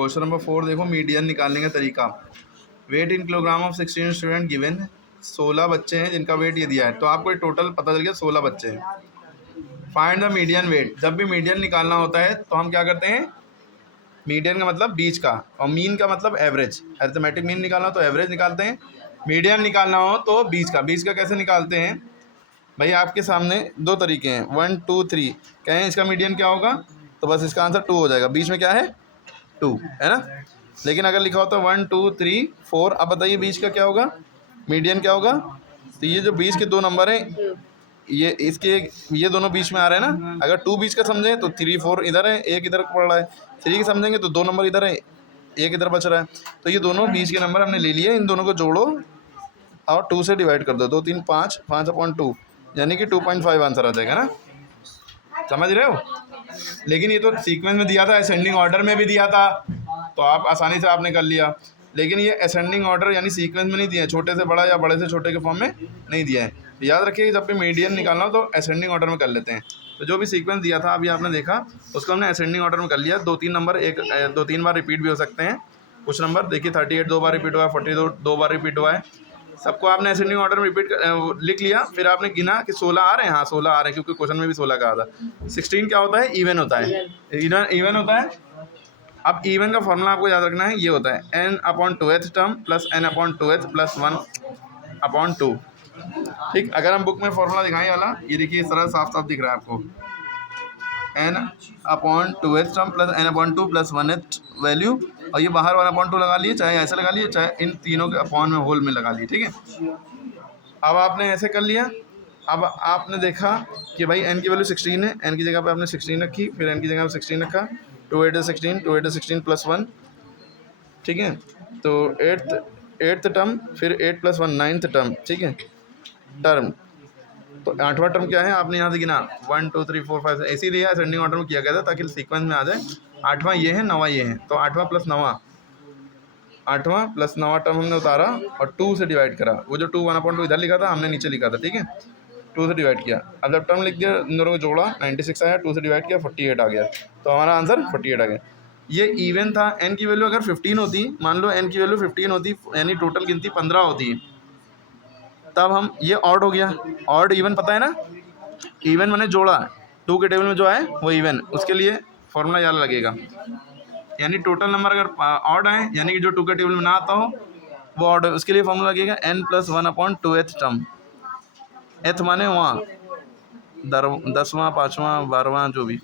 Question number 4 देखो, median निकालने का तरीका। Weight in kilogram of 16 student given. 16 बच्चे हैं जिनका वेट ये दिया है, तो आपको टोटल पता चल गया 16 बच्चे हैं। Find the median weight. जब भी मीडियन निकालना होता है तो हम क्या करते हैं, मीडियन का मतलब बीच का और मीन का मतलब एवरेज। अरिथमेटिक मीन निकालना हो तो एवरेज निकालते हैं, मीडियन निकालना हो तो बीच का। बीच का कैसे निकालते हैं भाई, आपके सामने दो तरीके हैं, 1 2 3। कहें इसका मीडियन क्या होगा, तो बस इसका आंसर 2 हो जाएगा। बीच में क्या है, 2 है ना। लेकिन अगर लिखा होता है 1 2 3 4, अब बताइए बीच का क्या होगा, मीडियन क्या होगा। तो ये जो बीच के दो नंबर हैं, ये दोनों बीच में आ रहे हैं ना। अगर 2 बीच का समझें तो 3 4 इधर है, एक इधर पड़ रहा है। 3 की समझेंगे तो 2 नंबर इधर है, एक इधर बच रहा है। तो ये दोनों बीच के नंबर हमने ले लिए, इन दोनों को जोड़ो और 2 से डिवाइड कर दो। 2 3 5, 5/2, यानी कि 2.5 आंसर आ जाएगा ना। समझ रहे हो। लेकिन ये तो सीक्वेंस में दिया था, असेंडिंग ऑर्डर में भी दिया था, तो आप आसानी से आपने कर लिया। लेकिन ये असेंडिंग ऑर्डर यानी सीक्वेंस में नहीं दिया है, छोटे से बड़ा या बड़े से छोटे के फॉर्म में नहीं दिया है। तो याद रखिए जब भी मीडियन निकालना हो तो असेंडिंग ऑर्डर में कर लेते हैं। तो जो भी सीक्वेंस दिया था अभी आपने देखा, उसको हमने असेंडिंग ऑर्डर में कर लिया। 2-3 नंबर 2-3 बार रिपीट भी हो सकते हैं। कुछ नंबर देखिए 38 2 बार रिपीट हुआ है, 42 2 बार रिपीट हुआ है। सबको आपने असेंडिंग ऑर्डर में लिख लिया। फिर आपने गिना कि 16 आ रहे हैं, हाँ 16 आ रहे हैं, क्योंकि क्वेश्चन में भी 16 कहा था। 16 क्या होता है, इवन होता है, इवन होता है। अब इवन का फॉर्मूला आपको याद रखना है, ये होता है n/2th term plus n/2th plus 1/2। ठीक, अगर हम बुक में फॉर्मूला दिखाएं वाला, ये देखिए इस तरह साफ साफ दिख रहा है आपको, n/2th term plus n/2 plus 1th value, और ये बाहर 1/2 लगा लिए, चाहे ऐसे लगा लिए चाहे इन तीनों के अपॉन में होल में लगा लिए। ठीक है, अब आपने ऐसे कर लिया। अब आपने देखा कि भाई n की वैल्यू 16 है, n की जगह पे आपने 16 रखी, फिर n की जगह पे 16 रखा, 2 8 16, 2 8 16 प्लस 1। ठीक है, तो एट्थ टर्म, फिर 8 प्लस 1 9th टर्म। ठीक है, टर्म तो 8वां टर्म क्या है, आपने यहाँ से गिना 1 2 3 4 5, इसीलिए असेंडिंग ऑर्डर में किया गया था ताकि सीक्वेंस में आ जाए। 8वां ये है, 9वां ये है, तो 8वां प्लस 9वां टर्म हमने उतारा और 2 से डिवाइड करा। वो जो 2 1/2 इधर लिखा था, हमने नीचे लिखा था। ठीक है, 2 से डिवाइड किया। अब जब टर्म लिख दिया, इन दोनों को जोड़ा, 96 आया, 2 से डिवाइड किया 48 आ गया। तो हमारा आंसर 48 आ गया। ये इवन था। n की वैल्यू अगर 15 होती, मान लो n की वैल्यू 15 होती, यानी टोटल गिनती 15 होती, तब हम ये ऑड हो गया। ऑड इवन पता है ना, इवन मैंने जोड़ा, 2 के टेबल में जो आए वो इवन, उसके लिए फॉर्मूला याद लगेगा। यानी टोटल नंबर अगर ऑड आए, यानी कि जो 2 के टेबल में ना आता हो वो ऑड है, उसके लिए फॉर्मूला लगेगा n + 1/2th टर्म। एथ माने वहाँ 10वां 5वां 12वां जो भी।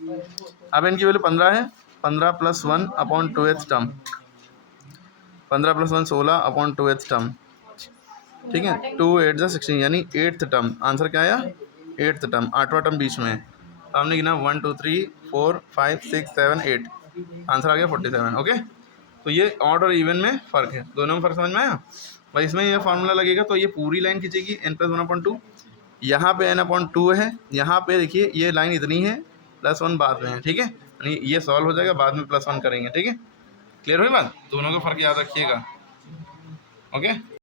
अब n की वैल्यू 15 है, 15 + 1/2th टर्म, 15 + 1 16/2th टर्म। ठीक है, 2 8 16, यानी 8th टर्म। आंसर क्या आया, 8th टर्म, 8वां टर्म बीच में है। तो हमने गिना 1 2 3 4 5 6 7 8, आंसर आ गया 47। ओके, तो ये ऑड और इवन में फ़र्क है, दोनों में फ़र्क समझ में आया भाई। इसमें ये फार्मूला लगेगा, तो ये पूरी लाइन खींचेगी n + 1/2, यहाँ पे n/2 है, यहाँ पे देखिए ये लाइन इतनी है, +1 बाद में है। ठीक है, यानी ये सॉल्व हो जाएगा, बाद में +1 करेंगे। ठीक है, क्लियर हुई बात। दोनों का फ़र्क याद रखिएगा। ओके।